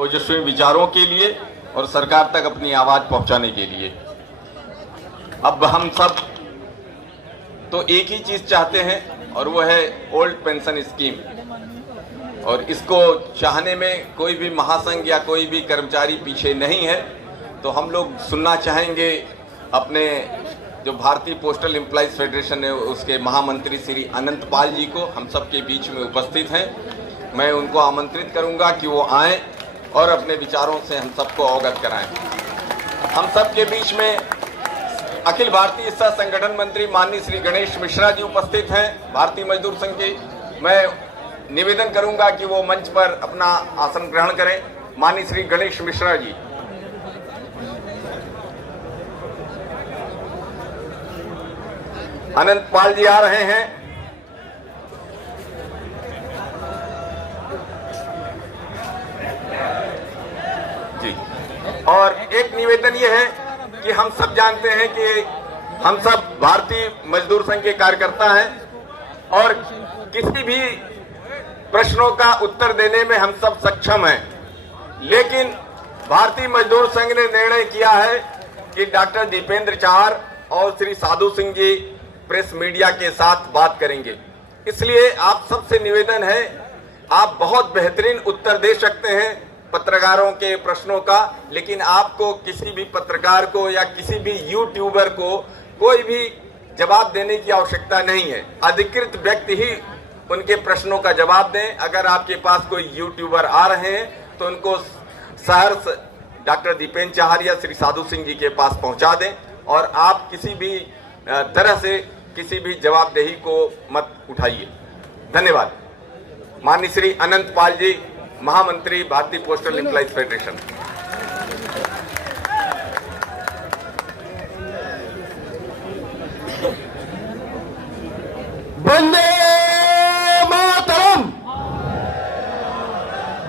ओजस्वी विचारों के लिए और सरकार तक अपनी आवाज पहुंचाने के लिए। अब हम सब तो एक ही चीज चाहते हैं और वो है ओल्ड पेंशन स्कीम, और इसको चाहने में कोई भी महासंघ या कोई भी कर्मचारी पीछे नहीं है। तो हम लोग सुनना चाहेंगे अपने जो भारतीय पोस्टल एम्प्लॉइज फेडरेशन है उसके महामंत्री श्री अनंत पाल जी को, हम सब के बीच में उपस्थित हैं। मैं उनको आमंत्रित करूंगा कि वो आएं और अपने विचारों से हम सबको अवगत कराएं। हम सब के बीच में अखिल भारतीय सह संगठन मंत्री माननीय श्री गणेश मिश्रा जी उपस्थित हैं, भारतीय मजदूर संघ के। मैं निवेदन करूंगा कि वो मंच पर अपना आसन ग्रहण करें। माननीय श्री गणेश मिश्रा जी। अनंत पाल जी आ रहे हैं। जी, और एक निवेदन ये है कि हम सब जानते हैं कि हम सब भारतीय मजदूर संघ के कार्यकर्ता हैं और किसी भी प्रश्नों का उत्तर देने में हम सब सक्षम हैं, लेकिन भारतीय मजदूर संघ ने निर्णय किया है कि डॉक्टर दीपेंद्र चार और श्री साधु सिंह जी प्रेस मीडिया के साथ बात करेंगे। इसलिए आप सबसे निवेदन है, आप बहुत बेहतरीन उत्तर दे सकते हैं पत्रकारों के प्रश्नों का, लेकिन आपको किसी भी पत्रकार को या किसी भी यूट्यूबर को कोई भी जवाब देने की आवश्यकता नहीं है। अधिकृत व्यक्ति ही उनके प्रश्नों का जवाब दें। अगर आपके पास कोई यूट्यूबर आ रहे हैं तो उनको सहर्ष डॉक्टर दीपेंद्र चार या श्री साधु सिंह जी के पास पहुंचा दें, और आप किसी भी तरह से किसी भी जवाबदेही को मत उठाइए। धन्यवाद। माननीय श्री अनंत पाल जी, महामंत्री भारतीय postal employees federation. Vande Mataram,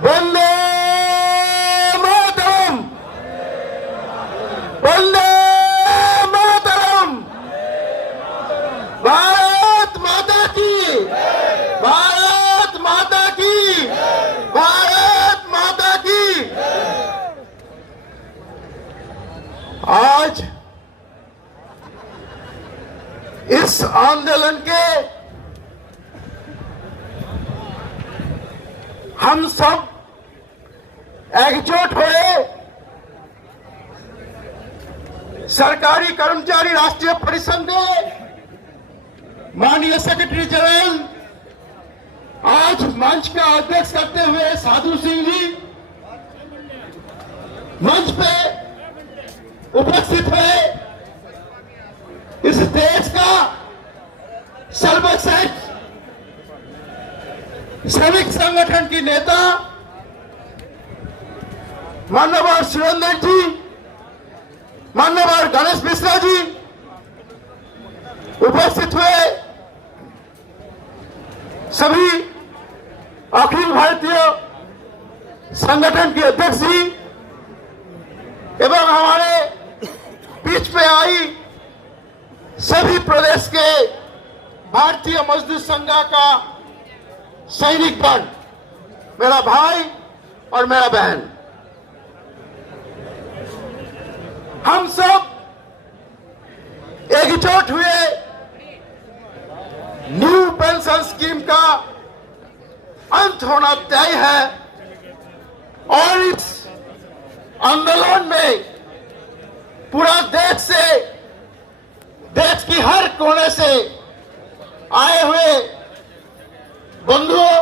Vande Mataram, Vande Mataram. Bharat माता की, भारत माता की, भारत माता की। आज इस आंदोलन के हम सब एकजुट हुए सरकारी कर्मचारी राष्ट्रीय परिषद ने माननीय सेक्रेटरी जनरल आज मंच का अध्यक्ष करते हुए साधु सिंह जी मंच पे उपस्थित हुए। इस देश का सर्वश्रेष्ठ श्रमिक संगठन की नेता माननीय सुरेंद्र जी, माननीय गणेश मिश्रा जी उपस्थित हुए। सभी अखिल भारतीय संगठन के अध्यक्ष जी एवं हमारे बीच पे आई सभी प्रदेश के भारतीय मजदूर संघ का सैनिक बल, मेरा भाई और मेरा बहन, हम सब एकजुट हुए न्यू पेंशन स्कीम का अंत होना तय है, और इस आंदोलन में पूरा देश से, देश की हर कोने से आए हुए बंधुओं,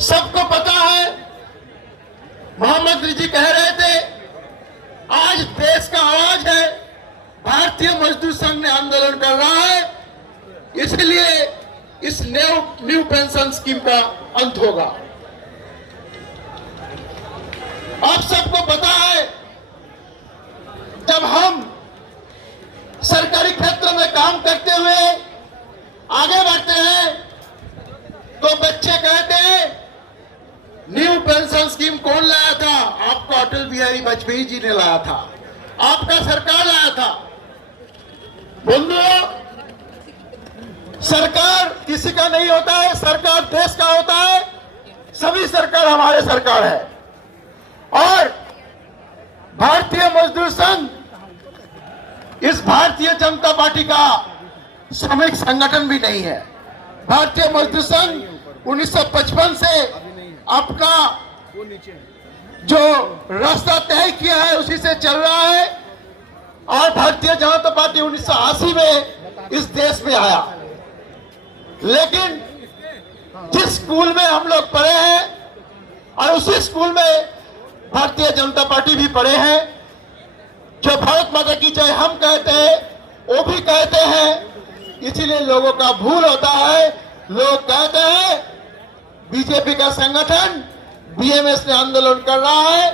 सबको पता है, महामंत्री जी कह रहे थे आज देश का आवाज है, भारतीय मजदूर संघ ने आंदोलन कर रहा है, इसलिए इस न्यू पेंशन स्कीम का अंत होगा। आप सबको पता है, जब हम सरकारी क्षेत्र में काम करते हुए आगे बढ़ते हैं तो बच्चे कहते हैं न्यू पेंशन स्कीम कौन लाया था? आपको अटल बिहारी वाजपेयी जी ने लाया था, आपका सरकार लाया था। बंधुओं, सरकार किसी का नहीं होता है, सरकार देश का होता है। सभी सरकार हमारे सरकार है। और भारतीय मजदूर संघ इस भारतीय जनता पार्टी का श्रमिक संगठन भी नहीं है। भारतीय मजदूर संघ 1955 से अपना जो रास्ता तय किया है उसी से चल रहा है। और भारतीय जनता पार्टी 1980 में इस देश में आया, लेकिन जिस स्कूल में हम लोग पढ़े हैं और उसी स्कूल में भारतीय जनता पार्टी भी पढ़े हैं, जो भारत माता की जय हम कहते हैं वो भी कहते हैं। इसीलिए लोगों का भूल होता है, लोग कहते हैं बीजेपी का संगठन बीएमएस ने आंदोलन कर रहा है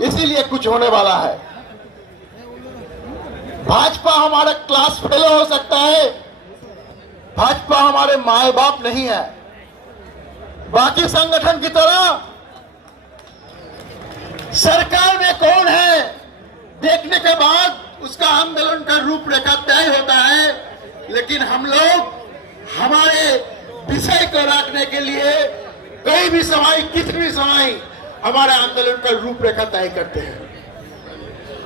इसीलिए कुछ होने वाला है। भाजपा हमारा क्लास फेलो हो सकता है, भाजपा हमारे माए बाप नहीं है। बाकी संगठन की तरह सरकार में कौन है देखने के बाद उसका आंदोलन का रूपरेखा तय होता है, लेकिन हम लोग हमारे विषय को रखने के लिए कई भी समाई कितनी भी समाई हमारे आंदोलन का रूपरेखा तय करते हैं।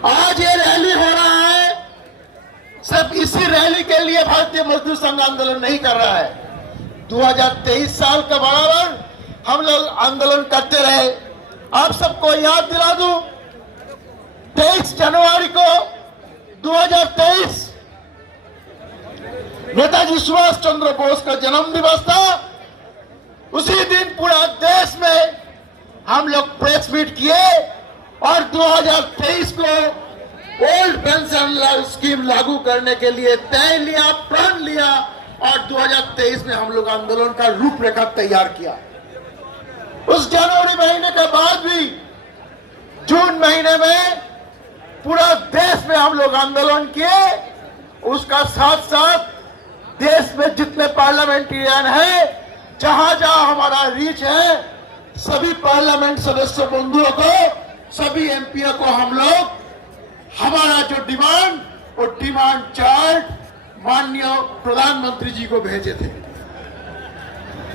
आज ये रैली हो रहा है, सिर्फ इसी रैली के लिए भारतीय मजदूर संघ आंदोलन नहीं कर रहा है। 2023 साल के बराबर हम लोग आंदोलन करते रहे। आप सबको याद दिला दूं, 23 जनवरी को 2023 नेताजी सुभाष चंद्र बोस का जन्म दिवस था। उसी दिन पूरा देश में हम लोग प्रेस मीट किए और 2023 को ओल्ड पेंशन स्कीम लागू करने के लिए तय लिया, प्रण लिया और 2023 में हम लोग आंदोलन का रूपरेखा तैयार किया। उस जनवरी महीने के बाद भी जून महीने में पूरा देश में हम लोग आंदोलन किए। उसका साथ साथ देश में जितने पार्लियामेंटेरियन है, जहां जहां हमारा रीच है, सभी पार्लियामेंट सदस्य बंधुओं को, सभी एमपीओ को हम लोग हमारा जो डिमांड और डिमांड चार्ट माननीय प्रधानमंत्री जी को भेजे थे।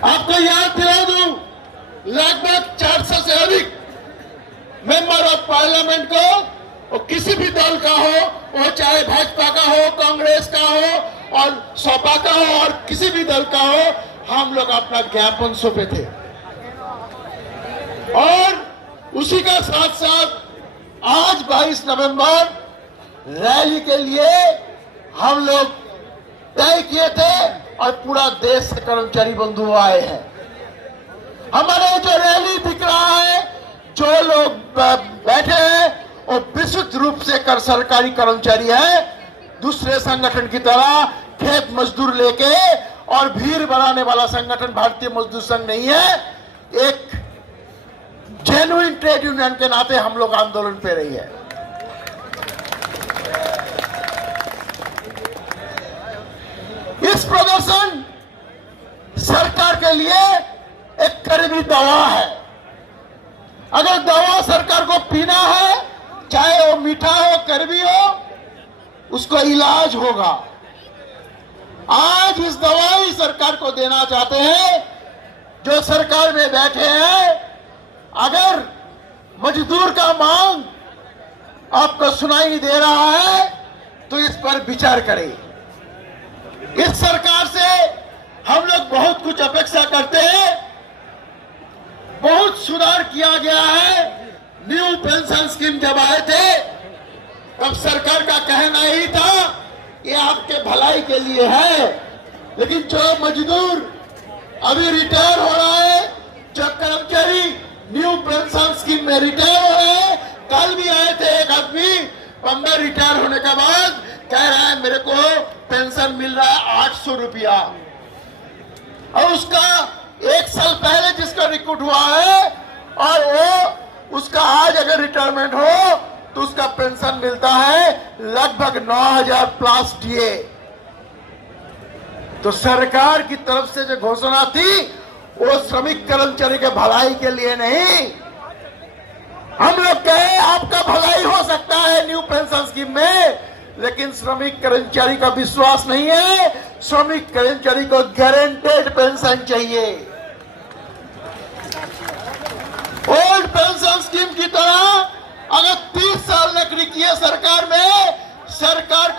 आपको याद दिला दूं, लगभग 400 से अधिक मेंबर ऑफ पार्लियामेंट को, और किसी भी दल का हो, वो चाहे भाजपा का हो, कांग्रेस का हो और सपा का हो और किसी भी दल का हो, हम लोग अपना ज्ञापन सौंपे थे। और उसी का साथ साथ आज 22 नवंबर रैली के लिए हम लोग तय किए थे और पूरा देश से कर्मचारी बंधु आए हैं। हमारे जो रैली दिख रहा है, जो लोग बैठे हैं वो विशुद्ध रूप से सरकारी कर्मचारी है। दूसरे संगठन की तरह खेत मजदूर लेके और भीड़ बढ़ाने वाला संगठन भारतीय मजदूर संघ नहीं है। एक जेन्युइन ट्रेड यूनियन के नाते हम लोग आंदोलन पे रही है। इस प्रदर्शन सरकार के लिए एक करीबी दवा है। अगर दवा सरकार को पीना है, चाहे वो मीठा हो, कड़वी हो, उसको इलाज होगा। आज इस दवाई सरकार को देना चाहते हैं जो सरकार में बैठे हैं। अगर मजदूर का मांग आपको सुनाई दे रहा है तो इस पर विचार करें। इस सरकार से हम लोग बहुत कुछ अपेक्षा करते हैं। बहुत सुधार किया गया है। न्यू पेंशन स्कीम जब आए थे तब सरकार का कहना ही था ये आपके भलाई के लिए है, लेकिन जो मजदूर अभी रिटायर हो रहा है, जो कर्मचारी न्यू पेंशन स्कीम में रिटायर हो रहे हैं, कल भी आए थे एक आदमी, 15 रिटायर होने के बाद कह रहा है मेरे को पेंशन मिल रहा है 800 रुपया, और उसका एक साल पहले जिसका रिक्रूट हुआ है और वो उसका आज अगर रिटायरमेंट हो तो उसका पेंशन मिलता है लगभग 9,000 प्लस डीए। तो सरकार की तरफ से जो घोषणा थी वो श्रमिक कर्मचारी के भलाई के लिए नहीं। हम लोग कहे आपका भलाई हो सकता है न्यू पेंशन स्कीम में, लेकिन श्रमिक कर्मचारी का विश्वास नहीं है। श्रमिक कर्मचारी को गारंटेड पेंशन चाहिए।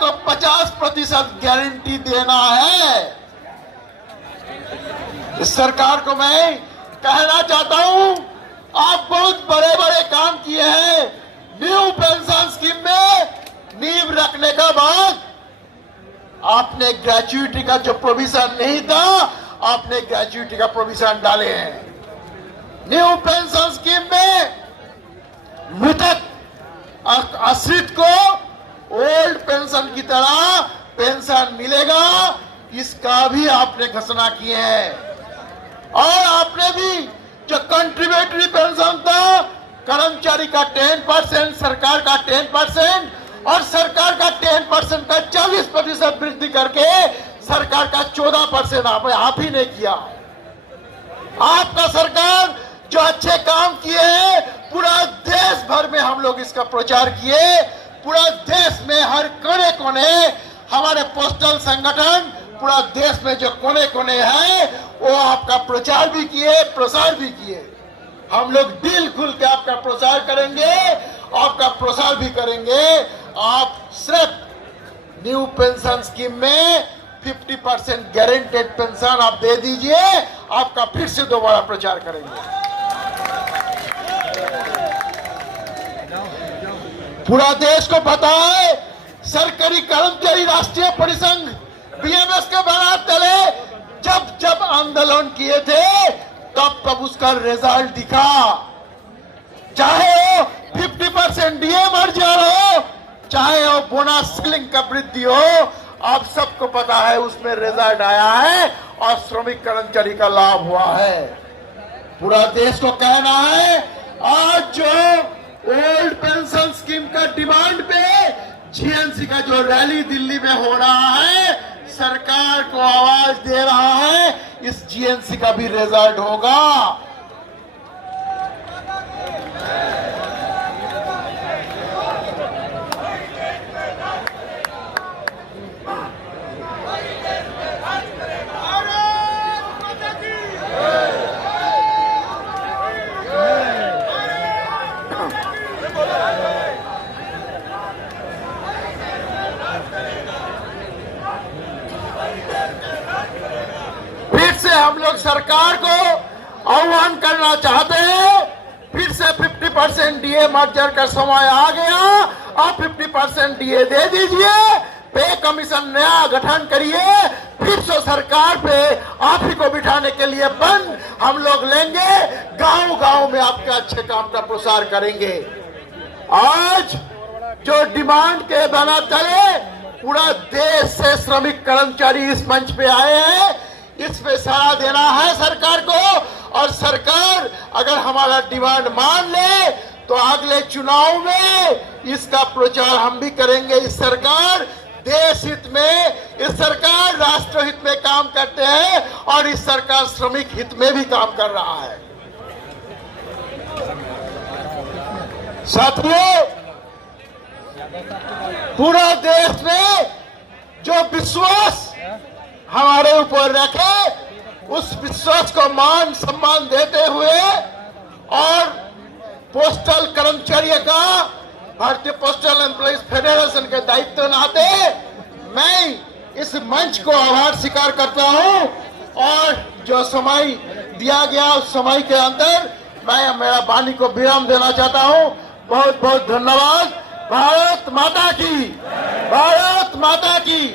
तो 50% गारंटी देना है। इस सरकार को मैं कहना चाहता हूं, आप बहुत बड़े बड़े काम किए हैं। न्यू पेंशन स्कीम में नींव रखने के बाद आपने ग्रेजुएटी का जो प्रोविजन नहीं था, आपने ग्रेजुएटी का प्रोविजन डाले हैं। न्यू पेंशन स्कीम में मृतक आश्रित को ओल्ड पेंशन की तरह पेंशन मिलेगा, इसका भी आपने घोषणा किए हैं। और आपने भी जो कंट्रीब्यूटरी पेंशन था, कर्मचारी का 10%, सरकार का 10% और सरकार का 10% का 40% वृद्धि करके सरकार का 14% आप ही ने किया। आपका सरकार जो अच्छे काम किए हैं, पूरा देश भर में हम लोग इसका प्रचार किए। पूरा देश में हर कोने कोने हमारे पोस्टल संगठन पूरा देश में जो कोने कोने हैं, वो आपका प्रचार भी किए, प्रसार भी किए। हम लोग दिल खुल के आपका प्रचार करेंगे, आपका प्रसार भी करेंगे। आप सिर्फ न्यू पेंशन स्कीम में 50% गारंटेड पेंशन आप दे दीजिए, आपका फिर से दोबारा प्रचार करेंगे। पूरा देश को पता है, सरकारी कर्मचारी राष्ट्रीय परिसंघ बीएमएस के बाहर चले, जब जब आंदोलन किए थे तब तब उसका रिजल्ट दिखा। चाहे वो 50% डीए मर्जर हो, चाहे वो बोनस स्किलिंग का वृद्धि हो, आप सबको पता है उसमें रिजल्ट आया है और श्रमिक कर्मचारी का लाभ हुआ है। पूरा देश को कहना है, आज जो ओल्ड पेंशन स्कीम का डिमांड पे जीएनसी का जो रैली दिल्ली में हो रहा है, सरकार को आवाज दे रहा है, इस जीएनसी का भी रिजल्ट होगा। हम लोग सरकार को आह्वान करना चाहते हैं, फिर से 50% डीए मर्जर का समय आ गया। आप 50% डीए दे दीजिए, पे कमीशन नया गठन करिए, फिर से सरकार पे आप ही को बिठाने के लिए बंद हम लोग लेंगे। गांव गांव में आपके अच्छे काम का प्रसार करेंगे। आज जो डिमांड के बना चले, पूरा देश से श्रमिक कर्मचारी इस मंच पे आए हैं, इसमें साथ देना है सरकार को। और सरकार अगर हमारा डिमांड मान ले तो अगले चुनाव में इसका प्रचार हम भी करेंगे। इस सरकार देश हित में, इस सरकार राष्ट्र हित में काम करते हैं और इस सरकार श्रमिक हित में भी काम कर रहा है। साथियों, पूरा देश में जो विश्वास हमारे ऊपर रखे, उस विश्वास को मान सम्मान देते हुए और पोस्टल कर्मचारियों का भारतीय पोस्टल एम्प्लॉइज फेडरेशन के दायित्व नाते मैं इस मंच को आभार स्वीकार करता हूं। और जो समय दिया गया उस समय के अंदर मैं मेरा वाणी को विराम देना चाहता हूं। बहुत बहुत धन्यवाद। भारत माता की, भारत माता की।